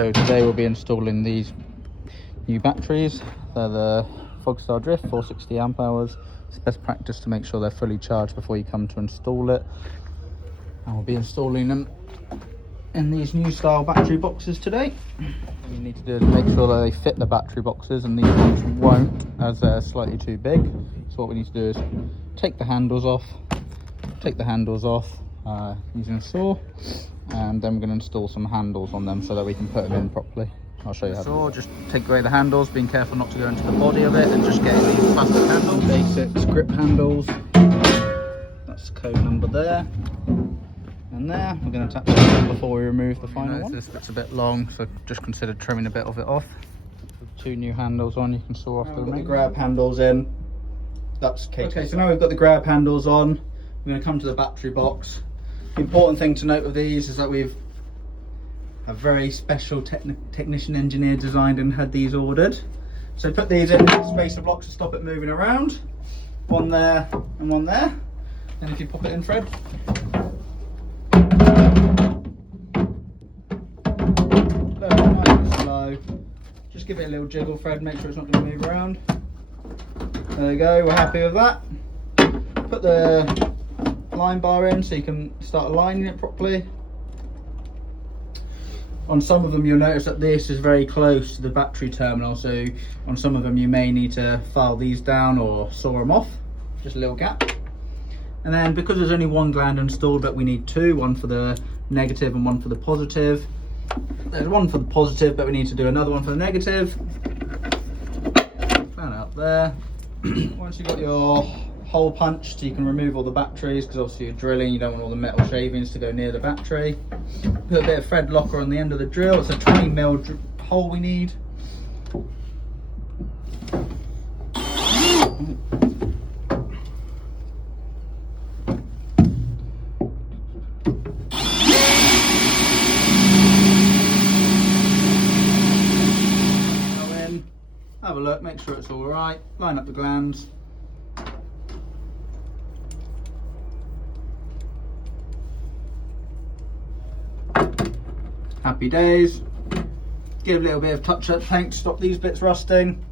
So today we'll be installing these new batteries. They're the Fogstar Drift 460 amp hours. It's best practice to make sure they're fully charged before you come to install it. And we'll be installing them in these new style battery boxes today. What you need to do is make sure that they fit the battery boxes, and these ones won't, as they're slightly too big. So what we need to do is take the handles off using a saw, and then we're going to install some handles on them so that we can put them in properly. I'll show you how. So just take away the handles, being careful not to go into the body of it, and just getting these plastic handles, basic grip handles. That's the code number there. And there, we're going to attach them before we remove the final one. This bit's a bit long, so just consider trimming a bit of it off. With 2 new handles on, you can saw off the remaining. Grab handles in. That's okay. So now we've got the grab handles on, we're going to come to the battery box. The important thing to note with these is that we've a very special technician engineer designed and had these ordered. So put these in the spacer blocks to stop it moving around. One there and one there. And if you pop it in, Fred. Nice and slow. Just give it a little jiggle, Fred, make sure it's not going to move around. There you go, we're happy with that. Put the line bar in so you can start aligning it properly. On some of them you'll notice that this is very close to the battery terminal, so on some of them you may need to file these down or saw them off. Just a little gap. And then because there's only one gland installed, but we need 2, one for the negative and one for the positive. There's one for the positive, but we need to do another one for the negative. Fan out there. Once you've got your hole punched, you can remove all the batteries, because obviously you're drilling, you don't want all the metal shavings to go near the battery. Put a bit of thread locker on the end of the drill. It's a 20mm hole we need. Have a look, make sure it's all right, line up the glands. Happy days. Give a little bit of touch-up paint to stop these bits rusting.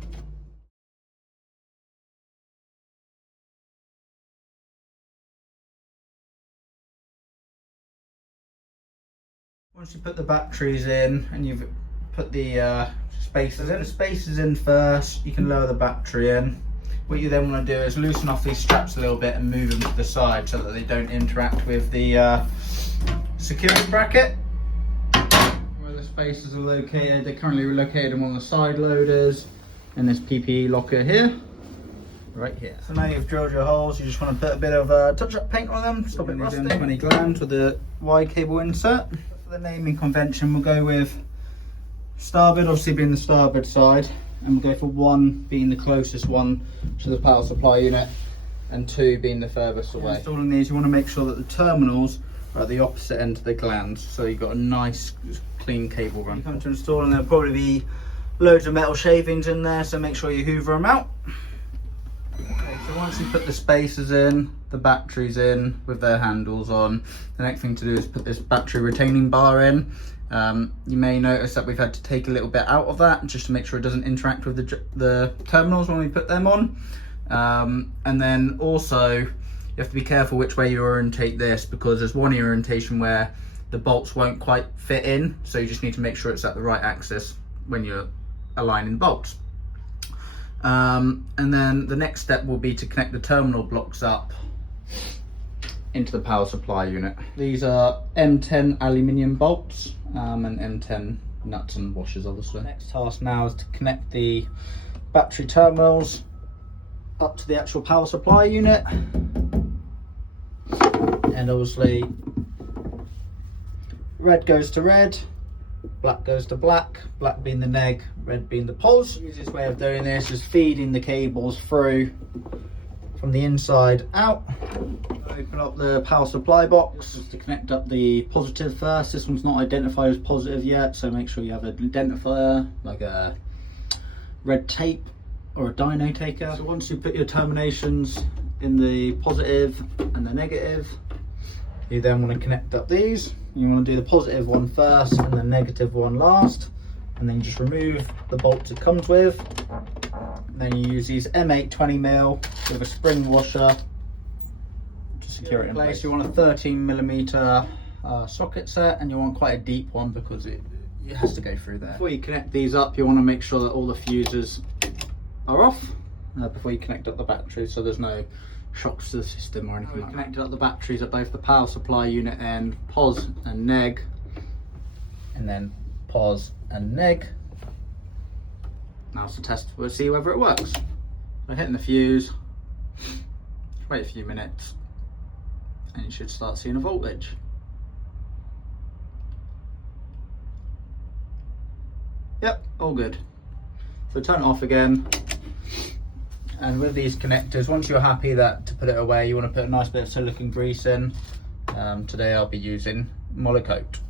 Once you put the batteries in and you've put the spacers in first, you can lower the battery in. What you then want to do is loosen off these straps a little bit and move them to the side so that they don't interact with the security bracket. Where the spacers are located, they're currently located on one of the side loaders and this PPE locker here, right here. So now you've drilled your holes, you just want to put a bit of touch-up paint on them, stop it rusting. 20 glands with the Y cable insert. For the naming convention, we'll go with starboard, obviously being the starboard side, and we'll go for 1 being the closest one to the power supply unit and 2 being the furthest away. Installing these, you want to make sure that the terminals are at the opposite end of the glands, so you've got a nice clean cable run. When you come to installing, there'll probably be loads of metal shavings in there, so make sure you hoover them out. Okay, so once you put the spacers in, the batteries in with their handles on, the next thing to do is put this battery retaining bar in. You may notice that we've had to take a little bit out of that just to make sure it doesn't interact with the terminals when we put them on. And then also you have to be careful which way you orientate this, because there's one orientation where the bolts won't quite fit in, so you just need to make sure it's at the right axis when you're aligning bolts. And then the next step will be to connect the terminal blocks up into the power supply unit. These are M10 aluminium bolts and M10 nuts and washers, obviously. Next task now is to connect the battery terminals up to the actual power supply unit, and obviously red goes to red, black goes to black, black being the neg, red being the pos. The easiest way of doing this is feeding the cables through from the inside out. Open up the power supply box. Just to connect up the positive first. This one's not identified as positive yet, so make sure you have an identifier like a red tape or a dyno taker. So once you put your terminations in the positive and the negative, you then want to connect up these. You want to do the positive one first and the negative one last. and then you just remove the bolts it comes with. Then you use these M8 20mm with a spring washer to secure it in place. You want a 13mm socket set, and you want quite a deep one because it has to go through there. Before you connect these up, you want to make sure that all the fuses are off before you connect up the battery, so there's no shocks to the system or anything like that. We've connected up the batteries at both the power supply unit end, POS and neg, and then POS and neg. Now it's a test, we'll see whether it works. So hitting the fuse, wait a few minutes, and you should start seeing a voltage. Yep, all good. So turn it off again. And with these connectors, once you're happy that to put it away, you want to put a nice bit of silicone grease in. Today I'll be using Molykote.